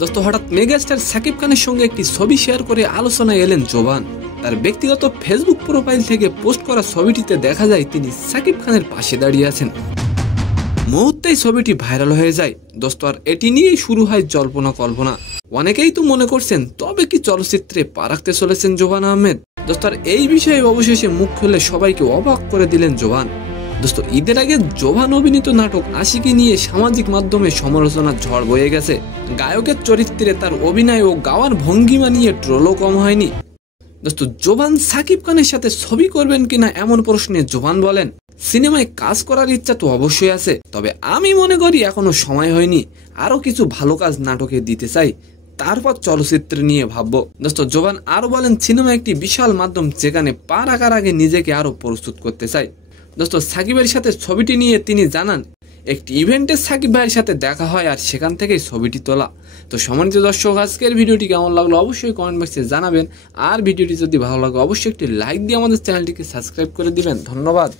দোস্ত হঠাৎ মেগাস্টার সাকিব খানের সঙ্গে একটি ছবি শেয়ার করে আলোচনায় এলেন জোবান। তার ব্যক্তিগত ফেসবুক প্রোফাইল থেকে পোস্ট করা ছবিটিতে দেখা যায় তিনি সাকিব খানের পাশে দাঁড়িয়ে আছেন। মুহূর্তেই ছবিটি ভাইরাল হয়ে যায় দোস্ত, আর এটি নিয়েই শুরু হয় জল্পনা কল্পনা। অনেকেই তো মনে করছেন তবে কি চলচ্চিত্রে পা রাখতে চলেছেন জোবান আহমেদ। দোস্ত আর এই বিষয়ে অবশেষে মুখ খুলে সবাইকে অবাক করে দিলেন জোবান। দোস্ত ঈদের আগে জোবান অভিনীত নাটক আশিকি নিয়ে সামাজিক মাধ্যমে সমালোচনার ঝড় বয়ে গেছে। গায়কের চরিত্রে তার অভিনয় ও গাওয়ার ভঙ্গিমা নিয়ে ট্রোলও কম হয়নি। দোস্ত জোবান সাকিব খানের সাথে ছবি করবেন কিনা এমন প্রশ্নে জোবান বলেন, সিনেমায় কাজ করার ইচ্ছা তো অবশ্যই আছে, তবে আমি মনে করি এখনো সময় হয়নি। আরো কিছু ভালো কাজ নাটকে দিতে চাই, তারপর চলচ্চিত্র নিয়ে ভাববো। দোস্ত জোবান আরো বলেন, সিনেমা একটি বিশাল মাধ্যম যেখানে পা রাখার আগে নিজেকে আরো প্রস্তুত করতে চাই। দোস্ত সাকিবের সাথে ছবিটি নিয়ে তিনি জানান, একটি ইভেন্টে সাকিব ভাইয়ের সাথে দেখা হয় আর সেখান থেকেই ছবিটি তোলা। তো সম্মানিত দর্শক, আজকের ভিডিওটি কেমন লাগলো অবশ্যই কমেন্ট বক্সে জানাবেন। আর ভিডিওটি যদি ভালো লাগে অবশ্যই একটি লাইক দিয়ে আমাদের চ্যানেলটিকে সাবস্ক্রাইব করে দিবেন। ধন্যবাদ।